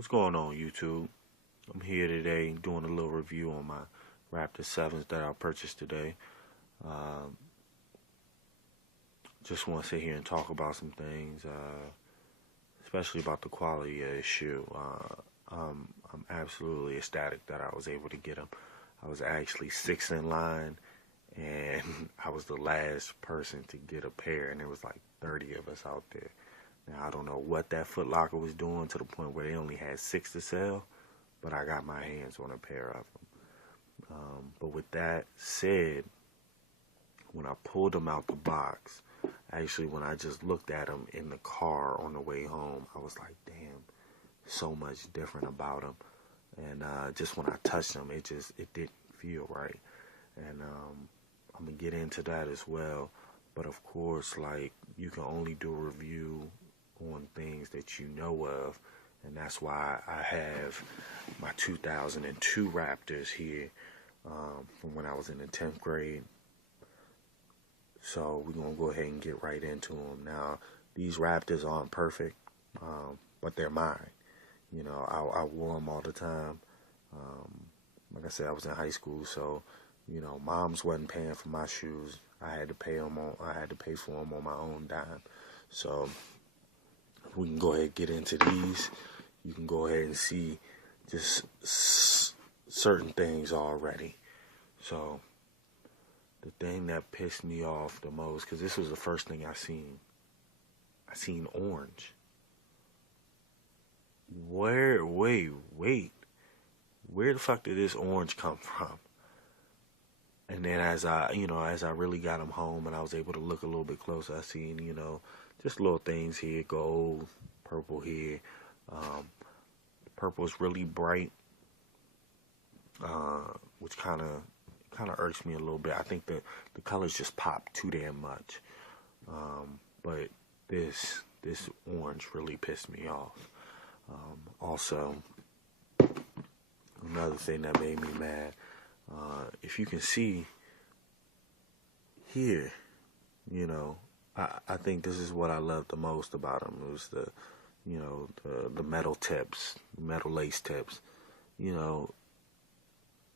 What's going on, YouTube? I'm here today doing a little review on my Raptor 7s that I purchased today. Um, just want to sit here and talk about some things, especially about the quality of the shoe. I'm absolutely ecstatic that I was able to get them. I was actually sixth in line, and I was the last person to get a pair, and there was like 30 of us out there. Now, I don't know what that Foot Locker was doing to the point where they only had 6 to sell, but I got my hands on a pair of them. But with that said, when I pulled them out the box, actually when I just looked at them in the car on the way home, I was like, damn, so much different about them. And just when I touched them, it didn't feel right. And I'm gonna get into that as well. But of course, like, you can only do a review on things that you know of, and that's why I have my 2002 Raptors here, from when I was in the 10th grade. So we're gonna go ahead and get right into them. Now, these Raptors aren't perfect, but they're mine. You know, I wore them all the time. Like I said, I was in high school, so moms wasn't paying for my shoes. I had to pay for them on my own dime. So we can go ahead and get into these. You can go ahead and see just certain things already. So the thing that pissed me off the most, because this was the first thing I seen orange. Wait. Where the fuck did this orange come from? And then as I really got them home and I was able to look a little bit closer, I seen, just little things here, gold, purple here. Purple is really bright, which kind of irks me a little bit. I think the colors just pop too damn much. But this orange really pissed me off. Also, another thing that made me mad, if you can see here, I think this is what I loved the most about them. It was the metal tips, metal lace tips.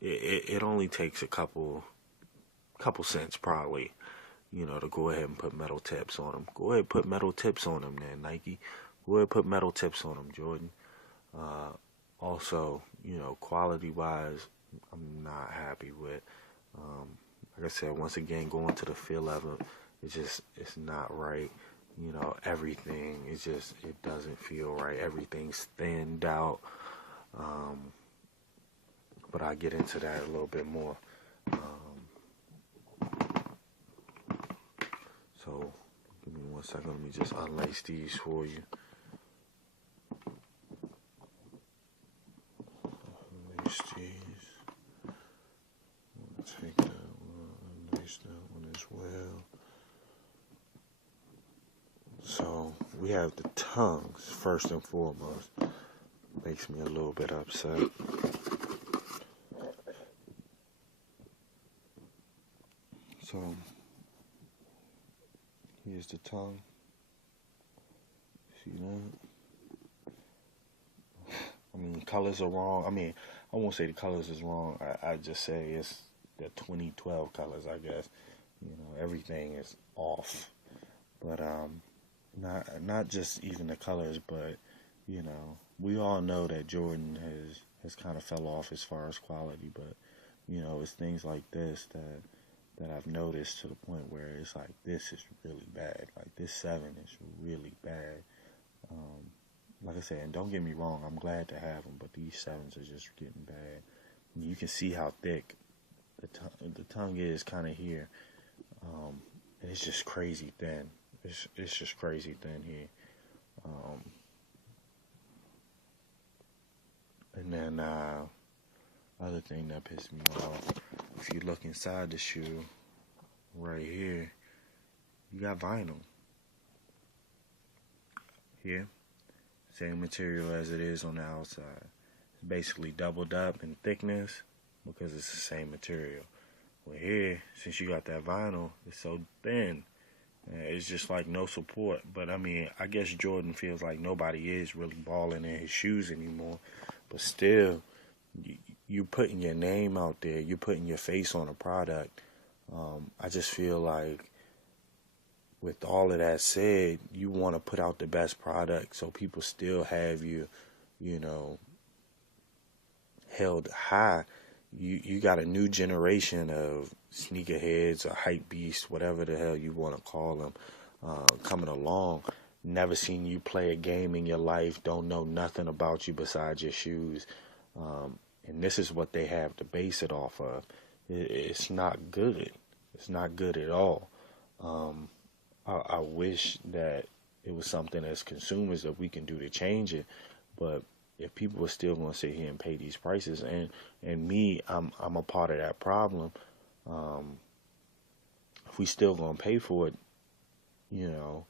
It only takes a couple cents probably, to go ahead and put metal tips on them. Go ahead and put metal tips on them, then Nike. Go ahead and put metal tips on them, Jordan. Also, quality wise, I'm not happy with. Like I said, once again, going to the feel of it, it's not right. Everything, it doesn't feel right. Everything's thinned out. But I'll get into that a little bit more. So, give me 1 second. Let me just unlace these for you. Unlace these. I'm gonna take that one, unlace that one as well. So, we have the tongues, first and foremost. Makes me a little bit upset. So, here's the tongue. See that? I mean, colors are wrong. I mean, I won't say the colors is wrong. I just say it's the 2012 colors, I guess. Everything is off. But not just even the colors, but we all know that Jordan has kind of fell off as far as quality, but it's things like this that I've noticed to the point where it's like, this is really bad. Like, this 7 is really bad. Like I said, and don't get me wrong, I'm glad to have them, but these 7s are just getting bad. And you can see how thick the tongue is kind of here. And it's just crazy thin. It's just crazy thin here. And then other thing that pissed me off, if you look inside the shoe, right here, you got vinyl. Here, same material as it is on the outside. It's basically doubled up in thickness because it's the same material. Well, here, since you got that vinyl, it's so thin, It's just like no support. But I mean, I guess Jordan feels like nobody is really balling in his shoes anymore. But still, you putting your name out there, you putting your face on a product. I just feel like with all of that said, you want to put out the best product so people still have you, you know, held high. You got a new generation of sneakerheads or hype beasts, whatever the hell you want to call them, coming along. Never seen you play a game in your life, don't know nothing about you besides your shoes. And this is what they have to base it off of. It's not good. It's not good at all. I wish that it was something as consumers that we can do to change it, but if people are still going to sit here and pay these prices, and me, I'm a part of that problem. If we still going to pay for it, you know,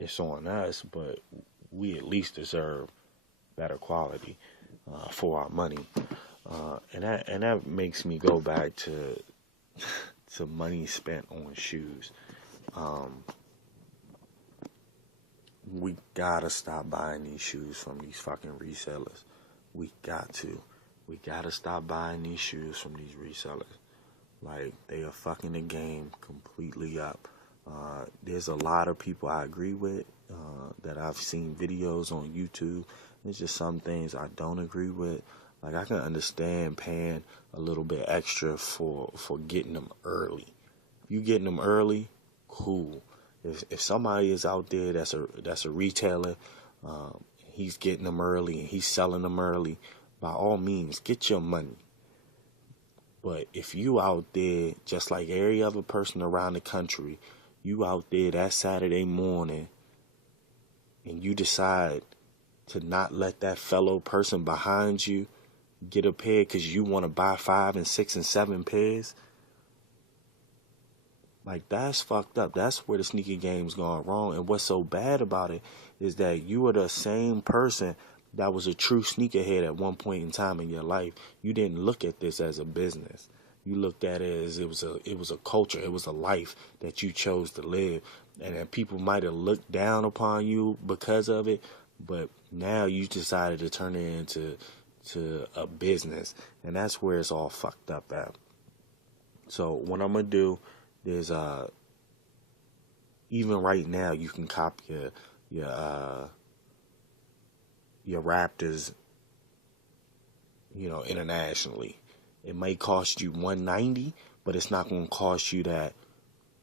it's on us, but we at least deserve better quality for our money, and that makes me go back to to money spent on shoes. We gotta stop buying these shoes from these fucking resellers. We got to. We gotta stop buying these shoes from these resellers. Like, they are fucking the game completely up. There's a lot of people I agree with that I've seen videos on YouTube. There's just some things I don't agree with. Like, I can understand paying a little bit extra for getting them early. If you getting them early, cool. If somebody is out there that's a retailer, he's getting them early and he's selling them early, by all means, get your money. But if you out there, just like every other person around the country, you out there that Saturday morning and you decide to not let that fellow person behind you get a pair because you want to buy 5 and 6 and 7 pairs, like, that's fucked up. That's where the sneaker game's gone wrong. And what's so bad about it is that you are the same person that was a true sneakerhead at one point in time in your life. You didn't look at this as a business. You looked at it as it was a culture. It was a life that you chose to live. And then people might have looked down upon you because of it, but now you decided to turn it into a business. And that's where it's all fucked up at. So what I'm going to do, there's even right now you can cop your Raptors, internationally. It may cost you $190, but it's not going to cost you that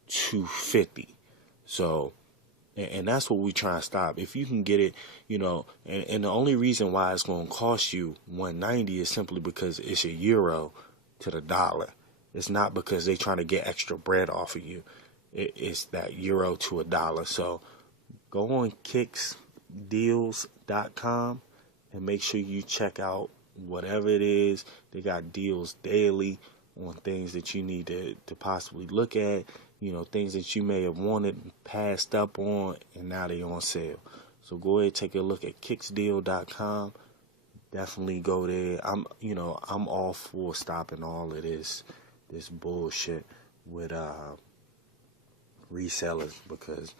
$250. So, and that's what we try to stop. If you can get it, and the only reason why it's going to cost you $190 is simply because it's a euro to the dollar. It's not because they're trying to get extra bread off of you. It's that euro to a dollar. So go on kicksdeals.com and make sure you check out whatever it is. They got deals daily on things that you need to possibly look at. Things that you may have wanted, passed up on, and now they're on sale. So go ahead, take a look at kicksdeal.com. Definitely go there. I'm all for stopping all of this bullshit with resellers, because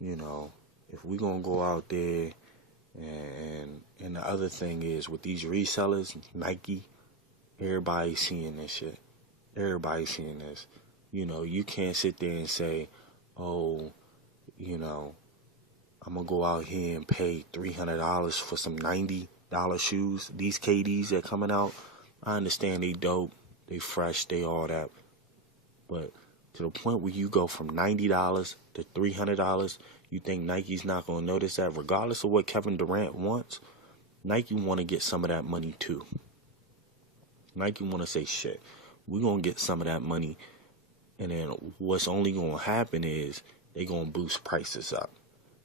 if we're gonna go out there and the other thing is with these resellers, Nike, everybody's seeing this shit. Everybody's seeing this. You can't sit there and say, oh, I'm gonna go out here and pay $300 for some $90 shoes. These KDs that coming out, I understand they dope, they fresh, they all that. But to the point where you go from $90 to $300, you think Nike's not going to notice that? Regardless of what Kevin Durant wants, Nike want to get some of that money too. Nike want to say, shit, we're going to get some of that money. And then what's only going to happen is they going to boost prices up.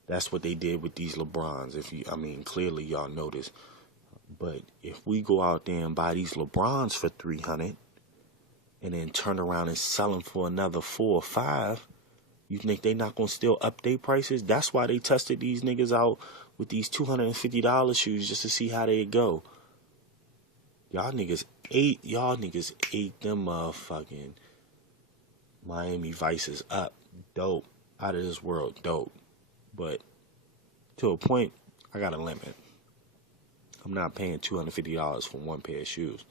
That's what they did with these LeBrons. Clearly y'all notice. But if we go out there and buy these LeBrons for $300 and then turn around and sell them for another $4 or $5, you think they not going to still update prices? That's why they tested these niggas out with these $250 shoes just to see how they go. Y'all niggas ate them motherfucking Miami Vices up. Dope. out of this world dope. But to a point, I got a limit. I'm not paying $250 for one pair of shoes.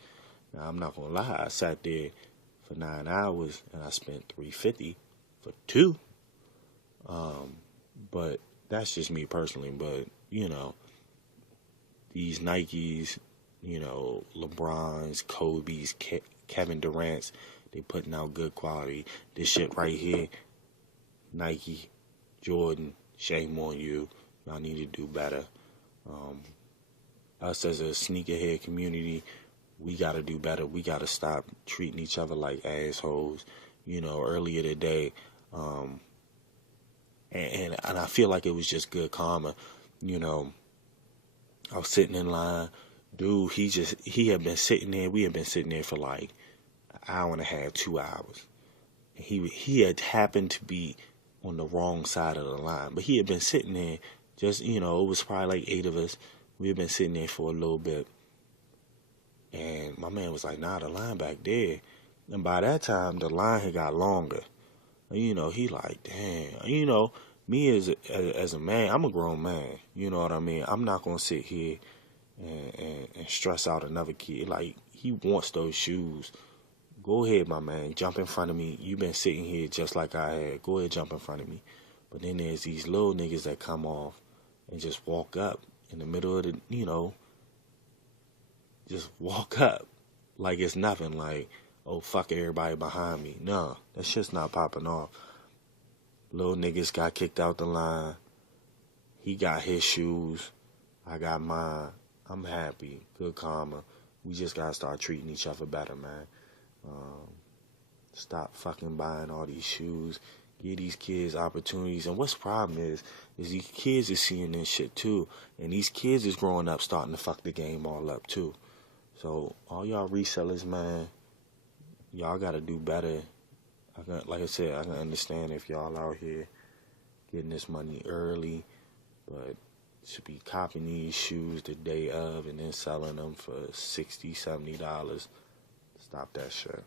Now, I'm not gonna lie, I sat there for 9 hours and I spent $350 for two. But that's just me personally. But these Nikes, LeBrons, Kobe's, Kevin Durant's, they putting out good quality. This shit right here, Nike, Jordan, shame on you. Y'all need to do better. Us as a sneakerhead community, we got to do better. We got to stop treating each other like assholes. Earlier today, and I feel like it was just good karma. I was sitting in line. Dude, he had been sitting there. We had been sitting there for like an hour and a half, 2 hours. And he had happened to be on the wrong side of the line. But he had been sitting there just, it was probably like 8 of us. We had been sitting there for a little bit. And my man was like, nah, the line back there. And by that time, the line had got longer. He like, damn. Me as a man, I'm a grown man. You know what I mean? I'm not going to sit here and stress out another kid. Like, he wants those shoes. Go ahead, my man. Jump in front of me. You've been sitting here just like I had. Go ahead, jump in front of me. But then there's these little niggas that come off and just walk up in the middle of the, just walk up like it's nothing. Like, oh, fuck everybody behind me. No, that shit's not popping off. Little niggas got kicked out the line. He got his shoes. I got mine. I'm happy. Good karma. We just gotta start treating each other better, man. Stop fucking buying all these shoes. Give these kids opportunities. And what's the problem is these kids are seeing this shit too. And these kids is growing up starting to fuck the game all up too. So all y'all resellers, man, y'all gotta do better. Like I said, I can understand if y'all out here getting this money early, but should be copying these shoes the day of and then selling them for $60, $70. Stop that shit.